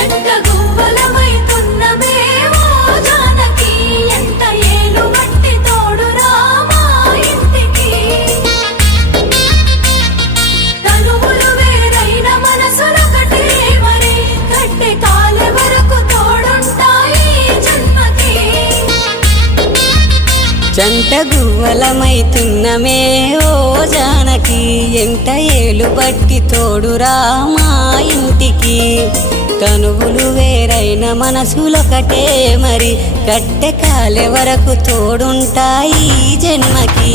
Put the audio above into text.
జంట గువ్వలమైతున్నమే ఓ జానకి ఎంత ఏలు బట్టి తోడురా మా ఇంటికి తనువులు వేరైన మనసులొకటే మరి కట్టె కాలే వరకు తోడుంటాయి జన్మకి జంట గువ్వలమైతున్నమే ఓ జానకి ఎంత ఏలు బట్టి తోడురా మా ఇంటికి తనువులు వేరైన మనసులొకటే మరి కట్టె కాలే వరకు తోడుంటాయి జన్మకి